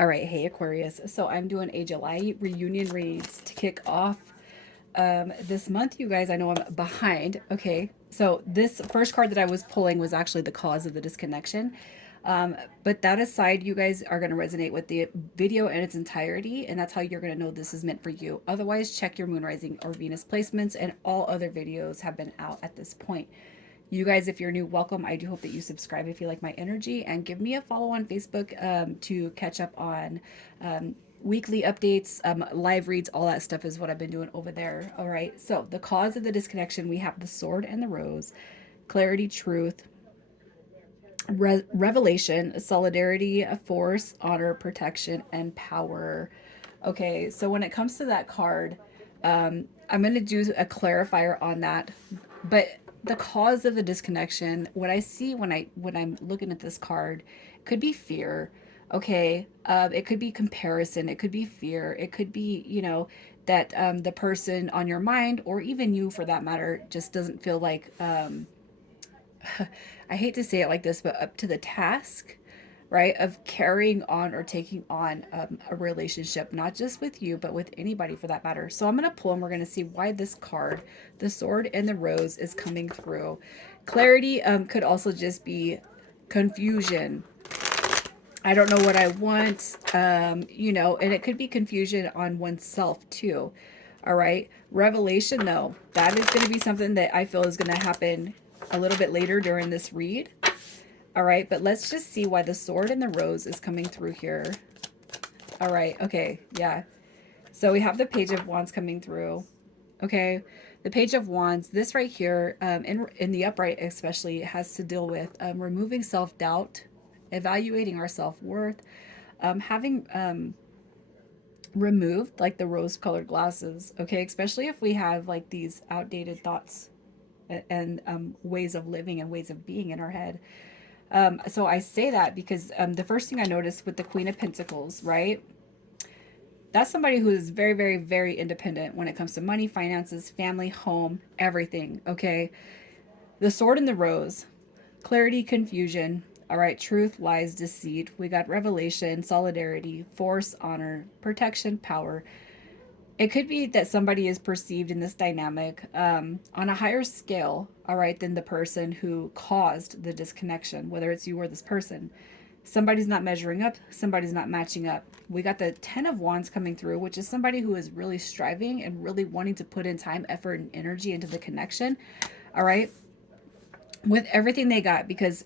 All right, hey Aquarius. So I'm doing a July reunion reads to kick off this month, you guys. I know I'm behind. Okay, so this first card that I was pulling was actually the cause of the disconnection. But that aside, you guys are going to resonate with the video in its entirety, and that's how you're going to know this is meant for you. Otherwise, check your moon rising or Venus placements, and all other videos have been out at this point. You guys, if you're new, welcome. I do hope that you subscribe if you like my energy, and give me a follow on Facebook to catch up on weekly updates, live reads, all that stuff is what I've been doing over there. All right. So, the cause of the disconnection, we have the sword and the rose, clarity, truth, revelation, solidarity, force, honor, protection, and power. Okay. So, when it comes to that card, I'm going to do a clarifier on that. But the cause of the disconnection, what I see when I'm looking at this card, could be fear. Okay, it could be comparison. It could be fear. It could be, that the person on your mind, or even you for that matter, just doesn't feel like I hate to say it like this, but up to the task, right, of carrying on or taking on a relationship, not just with you, but with anybody for that matter. So I'm going to pull and we're going to see why this card, the sword and the rose, is coming through. Clarity could also just be confusion. I don't know what I want, and it could be confusion on oneself too. All right. Revelation, though, that is going to be something that I feel is going to happen a little bit later during this read. All right. But let's just see why the sword and the rose is coming through here. All right. Okay. Yeah. So we have the page of wands coming through. Okay. The page of wands, this right here, in the upright especially, has to deal with removing self-doubt, evaluating our self-worth, having removed like the rose colored glasses. Okay, especially if we have like these outdated thoughts and ways of living and ways of being in our head. So I say that because the first thing I noticed with the Queen of Pentacles, right, that's somebody who is very, very, very independent when it comes to money, finances, family, home, everything. Okay, the sword and the rose, clarity, confusion. All right, truth, lies, deceit. We got revelation, solidarity, force, honor, protection, power. It could be that somebody is perceived in this dynamic on a higher scale, all right, than the person who caused the disconnection, whether it's you or this person. Somebody's not measuring up, somebody's not matching up. We got the 10 of wands coming through, which is somebody who is really striving and really wanting to put in time, effort, and energy into the connection, all right, with everything they got, because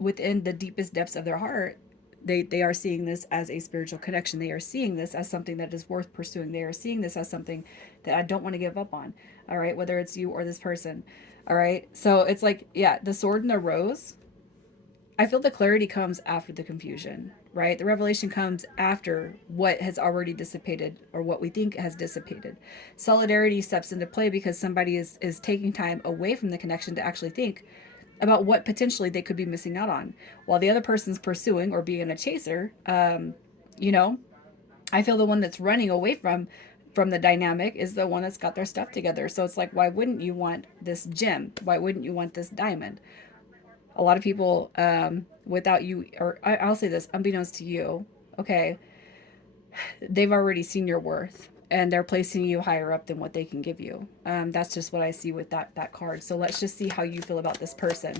within the deepest depths of their heart, they are seeing this as a spiritual connection. They are seeing this as something that is worth pursuing. They are seeing this as something that I don't want to give up on. All right, whether it's you or this person. All right, so it's like, yeah, the sword and the rose, I feel the clarity comes after the confusion, right? The revelation comes after what has already dissipated, or what we think has dissipated. Solidarity steps into play because somebody is taking time away from the connection to actually think about what potentially they could be missing out on, while the other person's pursuing or being a chaser. You know, I feel the one that's running away from the dynamic is the one that's got their stuff together. So it's like, why wouldn't you want this gem? Why wouldn't you want this diamond? A lot of people, without you, or I'll say this, unbeknownst to you, okay, they've already seen your worth and they're placing you higher up than what they can give you. That's just what I see with that card. So let's just see how you feel about this person.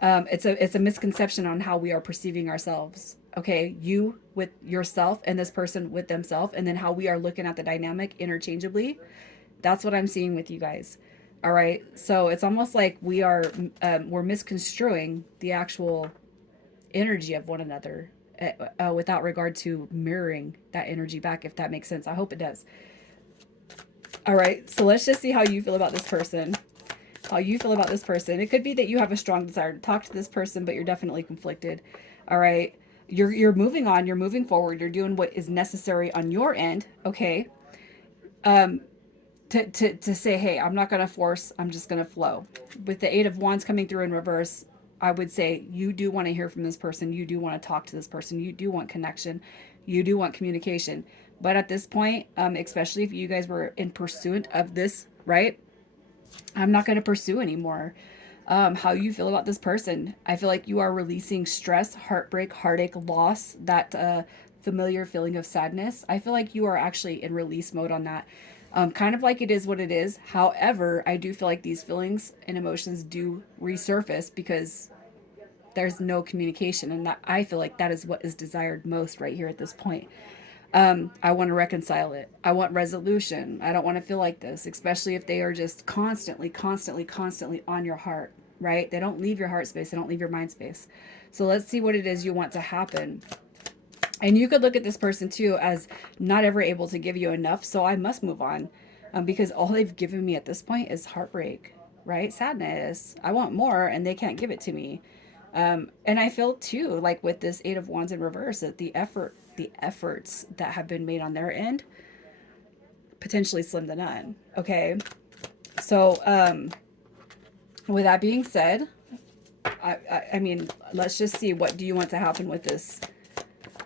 It's a misconception on how we are perceiving ourselves. Okay, you with yourself and this person with themselves, and then how we are looking at the dynamic interchangeably. That's what I'm seeing with you guys. All right, so it's almost like we're misconstruing the actual energy of one another, without regard to mirroring that energy back, if that makes sense. I hope it does. All right, so let's just see how you feel about this person. How you feel about this person. It could be that you have a strong desire to talk to this person, but you're definitely conflicted. All right, you're moving on. You're moving forward. You're doing what is necessary on your end. Okay. Um, to say, hey, I'm not going to force, I'm just going to flow. With the Eight of Wands coming through in reverse, I would say you do want to hear from this person. You do want to talk to this person. You do want connection. You do want communication. But at this point, especially if you guys were in pursuit of this, right? I'm not going to pursue anymore. How you feel about this person. I feel like you are releasing stress, heartbreak, heartache, loss, that familiar feeling of sadness. I feel like you are actually in release mode on that. Kind of like it is what it is. However, I do feel like these feelings and emotions do resurface because there's no communication, and that I feel like that is what is desired most right here at this point. I want to reconcile it. I want resolution. I don't want to feel like this, especially if they are just constantly, constantly, constantly on your heart, right? They don't leave your heart space. They don't leave your mind space. So let's see what it is you want to happen. And you could look at this person too as not ever able to give you enough. So I must move on, because all they've given me at this point is heartbreak, right? Sadness. I want more and they can't give it to me. And I feel too, like with this Eight of Wands in reverse, that the efforts that have been made on their end, potentially slim to none. Okay. So, with that being said, I mean, let's just see, what do you want to happen with this?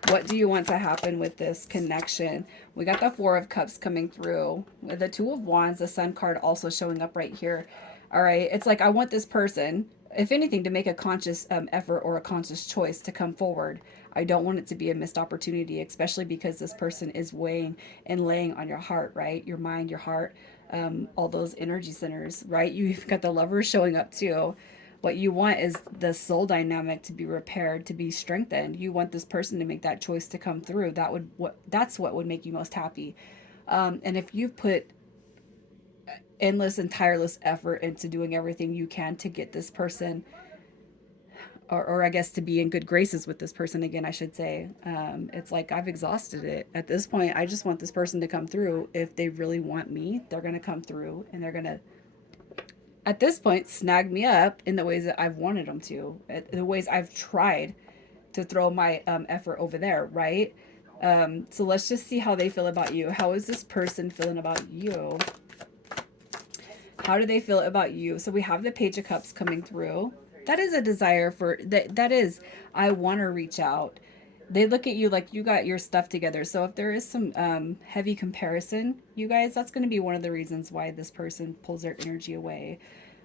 What do you want to happen with this connection? We got the Four of Cups coming through. With the Two of Wands, the Sun card also showing up right here. All right. It's like I want this person, if anything, to make a conscious effort or a conscious choice to come forward. I don't want it to be a missed opportunity, especially because this person is weighing and laying on your heart, right? Your mind, your heart, all those energy centers, right? You've got the Lovers showing up too. What you want is the soul dynamic to be repaired, to be strengthened. You want this person to make that choice to come through. That's what would make you most happy. And if you've put endless and tireless effort into doing everything you can to get this person, or I guess to be in good graces with this person again, I should say, it's like I've exhausted it at this point. I just want this person to come through. If they really want me, they're going to come through, and they're going to, at this point, snag me up in the ways that I've wanted them to, the ways I've tried to throw my effort over there, right? So let's just see how they feel about you. How is this person feeling about you? How do they feel about you? So we have the Page of Cups coming through. That is a desire for that. That is, I want to reach out. They look at you like you got your stuff together. So if there is some heavy comparison, you guys, that's going to be one of the reasons why this person pulls their energy away,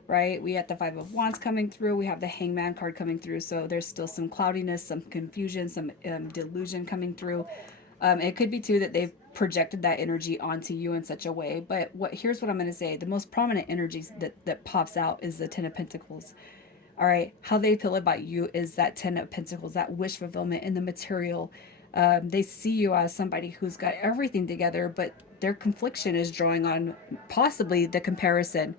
right? We have the Five of Wands coming through. We have the Hangman card coming through. So there's still some cloudiness, some confusion, some delusion coming through. It could be too that they've projected that energy onto you in such a way. But here's what I'm going to say. The most prominent energy that pops out is the Ten of Pentacles. All right. How they feel about you is that Ten of Pentacles, that wish fulfillment in the material. They see you as somebody who's got everything together, but their confliction is drawing on possibly the comparison,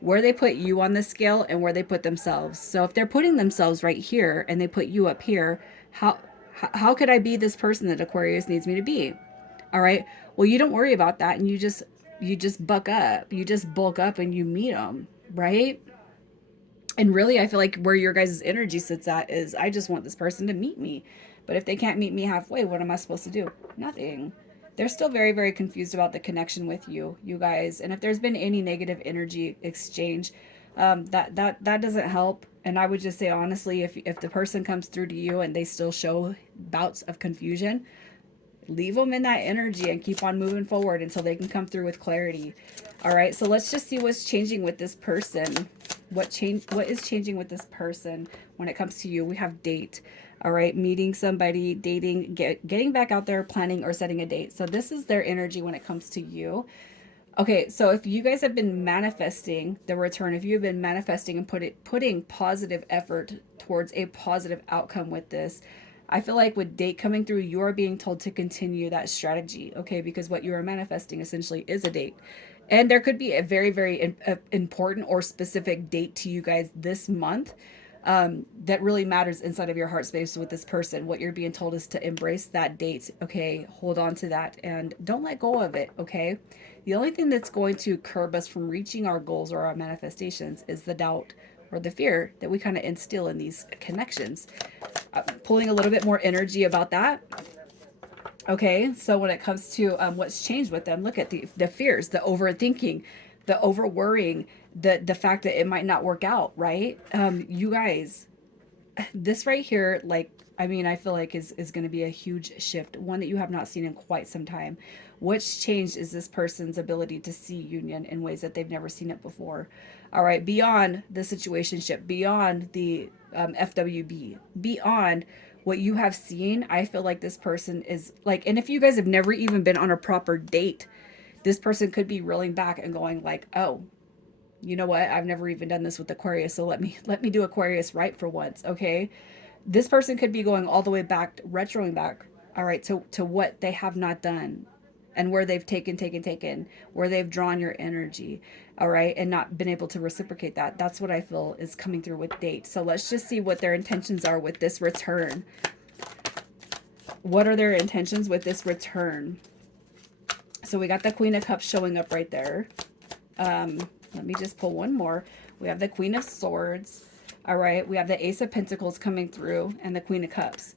where they put you on the scale and where they put themselves. So if they're putting themselves right here and they put you up here, how could I be this person that Aquarius needs me to be? All right. Well, you don't worry about that, and you just buck up. You just bulk up and you meet them, right? And really, I feel like where your guys' energy sits at is, I just want this person to meet me. But if they can't meet me halfway, what am I supposed to do? Nothing. They're still very, very confused about the connection with you guys. And if there's been any negative energy exchange, that doesn't help. And I would just say honestly, if the person comes through to you and they still show bouts of confusion, leave them in that energy and keep on moving forward until they can come through with clarity. All right, so let's just see what's changing with this person. What is changing with this person when it comes to you? We have date. All right, meeting somebody, dating, getting back out there, planning or setting a date. So this is their energy when it comes to you. Okay, so if you guys have been manifesting the return, if you've been manifesting and putting positive effort towards a positive outcome with this, I feel like with date coming through, you are being told to continue that strategy, okay? Because what you are manifesting essentially is a date. And there could be a very, very important or specific date to you guys this month, that really matters inside of your heart space with this person. What you're being told is to embrace that date, okay? Hold on to that and don't let go of it, okay? The only thing that's going to curb us from reaching our goals or our manifestations is the doubt or the fear that we kind of instill in these connections. Pulling a little bit more energy about that. Okay, so when it comes to what's changed with them, look at the fears, the overthinking, the over worrying, the fact that it might not work out, right? You guys, this right here, like, I mean, I feel like is going to be a huge shift, one that you have not seen in quite some time. What's changed is this person's ability to see union in ways that they've never seen it before. All right, beyond the situationship, beyond the FWB, beyond what you have seen, I feel like this person is like, and if you guys have never even been on a proper date, this person could be reeling back and going like, oh, you know what? I've never even done this with Aquarius, so let me do Aquarius right for once, okay? This person could be going all the way back, retroing back, all right, to what they have not done and where they've taken, where they've drawn your energy, all right, and not been able to reciprocate that. That's what I feel is coming through with date. So let's just see what their intentions are with this return. What are their intentions with this return? So we got the Queen of Cups showing up right there. Let me just pull one more. We have the Queen of Swords. All right. We have the Ace of Pentacles coming through and the Queen of Cups.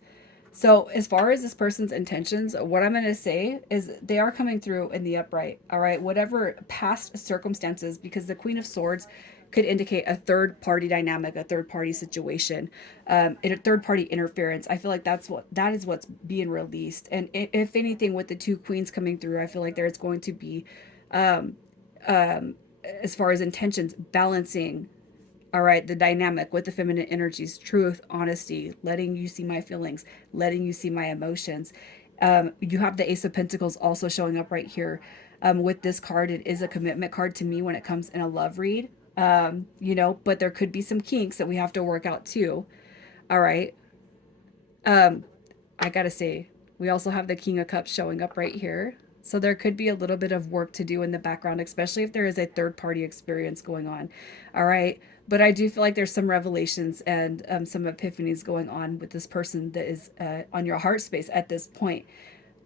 So as far as this person's intentions, what I'm going to say is they are coming through in the upright. All right. Whatever past circumstances, because the Queen of Swords could indicate a third party dynamic, a third party situation, a third party interference. I feel like that is what's being released. And if anything, with the two queens coming through, I feel like there's going to be, um, um, as far as intentions, balancing, all right, the dynamic with the feminine energies, truth, honesty, letting you see my feelings, letting you see my emotions. You have the Ace of Pentacles also showing up right here. With this card, it is a commitment card to me when it comes in a love read. But there could be some kinks that we have to work out too. All right. Um, I gotta say, we also have the King of Cups showing up right here. So there could be a little bit of work to do in the background, especially if there is a third party experience going on. All right. But I do feel like there's some revelations and some epiphanies going on with this person that is on your heart space at this point.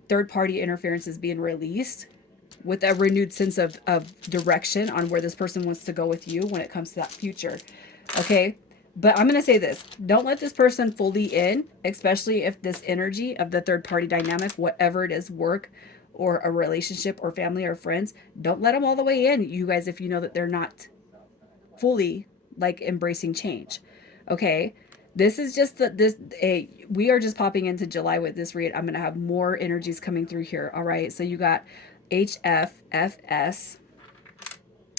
Third party interference is being released with a renewed sense of direction on where this person wants to go with you when it comes to that future. Okay. But I'm going to say this, don't let this person fully in, especially if this energy of the third party dynamic, whatever it is, work or a relationship or family or friends, don't let them all the way in, you guys, if you know that they're not fully like embracing change. Okay. This is just we are just popping into July with this read. I'm going to have more energies coming through here. All right. So you got HFFS,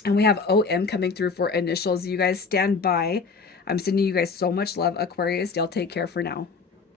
and we have OM coming through for initials. You guys stand by. I'm sending you guys so much love, Aquarius. Y'all take care for now.